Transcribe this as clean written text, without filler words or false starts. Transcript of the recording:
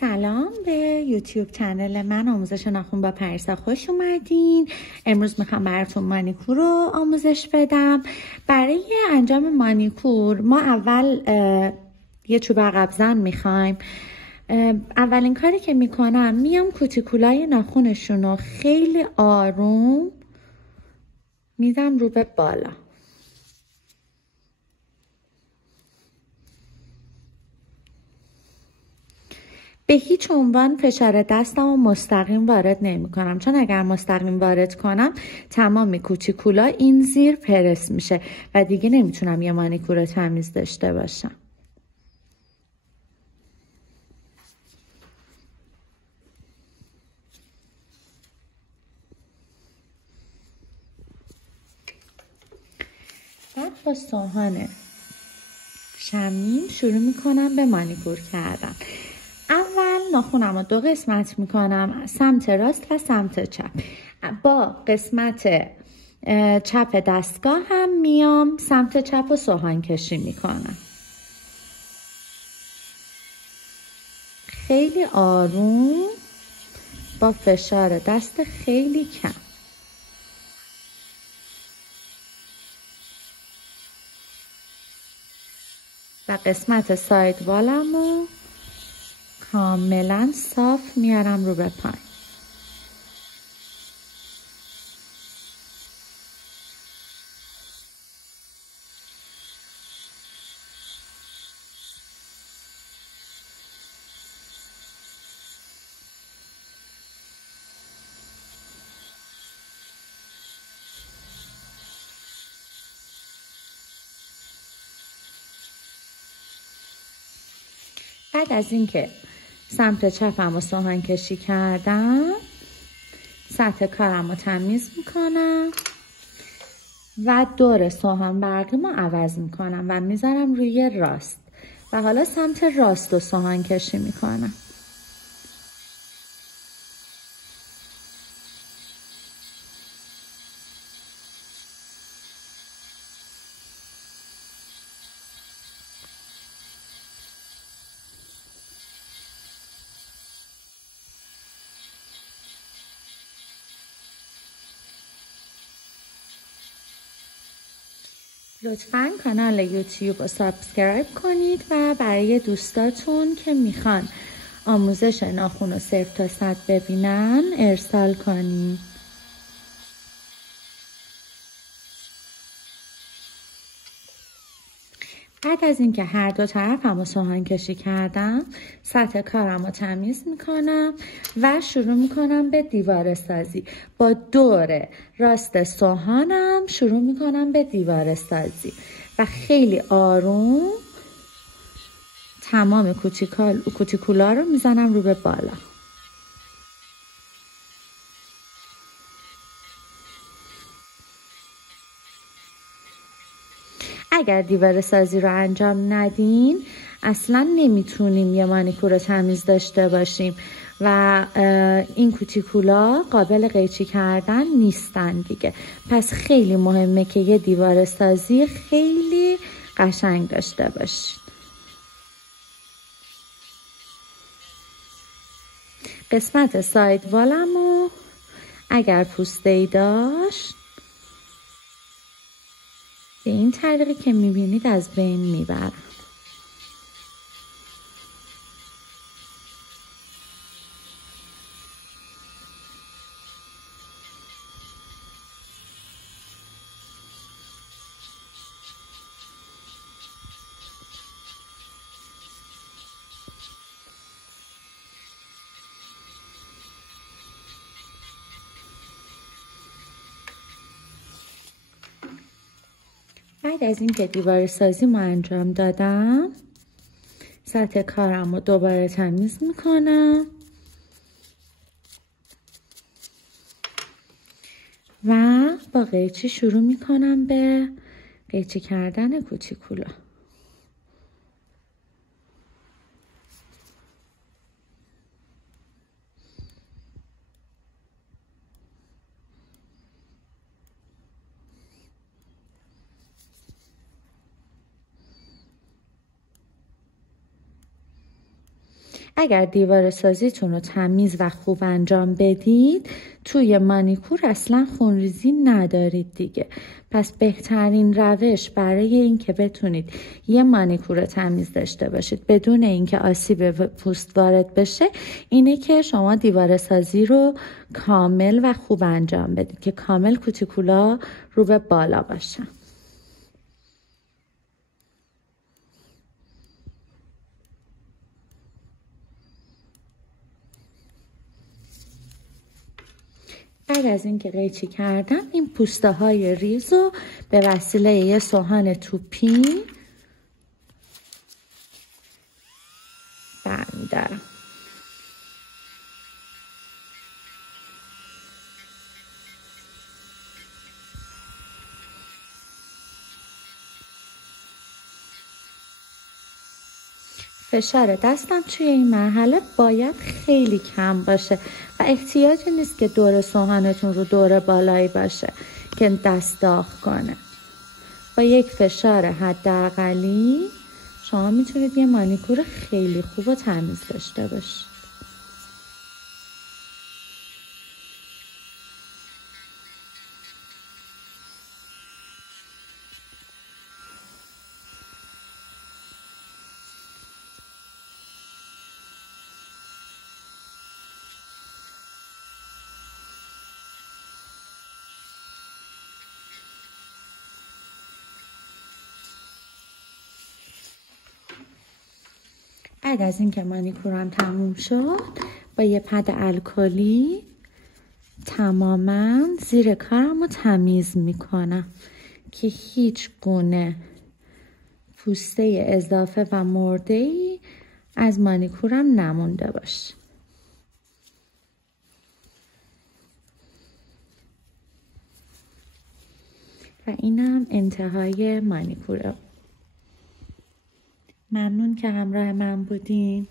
سلام به یوتیوب چنل من آموزش ناخن با پریسا خوش اومدین. امروز میخوام براتون مانیکور رو آموزش بدم. برای انجام مانیکور ما اول یه چوب عقب زن میخوایم. اولین کاری که میکنم میام کوتیکولای ناخنشون رو خیلی آروم میدم رو به بالا. به هیچ عنوان فشار دستم رو مستقیم وارد نمی کنم، چون اگر مستقیم وارد کنم تمام کوتیکولا این زیر پرس میشه و دیگه نمیتونم یه مانیکور تمیز داشته باشم. بعد با سوهان شمیم شروع میکنم به مانیکور کردن. اول ناخونم رو دو قسمت میکنم، سمت راست و سمت چپ. با قسمت چپ دستگاه هم میام سمت چپ و سوهان کشی میکنم. خیلی آروم با فشار دست خیلی کم. و قسمت ساید والم رو کاملا صاف میارم رو به پایین. بعد از اینکه سمت چپم رو سوهان کشی کردم، سطح کارم رو تمیز میکنم و دور سوهان برقیم رو عوض میکنم و میذارم روی راست و حالا سمت راست رو سوهان کشی میکنم. لطفاً کانال یوتیوب رو سابسکرایب کنید و برای دوستاتون که میخوان آموزش ناخن رو 0 تا 100 ببینن ارسال کنید. بعد از اینکه هر دو طرفم رو سوهان کشی کردم، سطح کارم رو تمیز میکنم و شروع میکنم به دیواره سازی. با دور راست سوهانم شروع میکنم به دیواره سازی و خیلی آروم تمام کوتیکولا رو میزنم رو به بالا. اگر دیواره سازی رو انجام ندین اصلا نمیتونیم یه مانیکور تمیز داشته باشیم و این کوتیکولا قابل قیچی کردن نیستن دیگه. پس خیلی مهمه که یه دیواره سازی خیلی قشنگ داشته باشید. قسمت ساید والمو اگر پوسته ای داشت به این طریقی که میبینید از بین میبرم. بعد از اینکه دیواره سازی ما انجام دادم، سطح کارم رو دوباره تمیز میکنم و با قیچی شروع میکنم به قیچی کردن کوتیکولا. اگر دیوار سازیتون رو تمیز و خوب انجام بدید توی مانیکور اصلا خونریزی ندارید دیگه. پس بهترین روش برای این که بتونید یه مانیکور تمیز داشته باشید بدون اینکه آسیب پوست وارد بشه اینه که شما دیوار سازی رو کامل و خوب انجام بدید که کامل کوتیکولا رو به بالا باشن. بعد از اینکه قیچی کردم این پوسته های ریز رو به وسیله یه سوهان توپی برمی‌دارم. فشار دستم توی این مرحله باید خیلی کم باشه و احتیاجی نیست که دور سوهانتون رو دور بالایی باشه که دست داغ کنه. با یک فشار حداقلی شما میتونید یه مانیکور خیلی خوب و تمیز داشته باشید. بعد از اینکه مانیکورم تموم شد با یه پد الکلی تماما زیر کارم رو تمیز میکنم که هیچ گونه پوسته اضافه و مرده‌ای از مانیکورم نمونده باشه. و اینم انتهای مانیکوره. ممنون که همراه من بودین.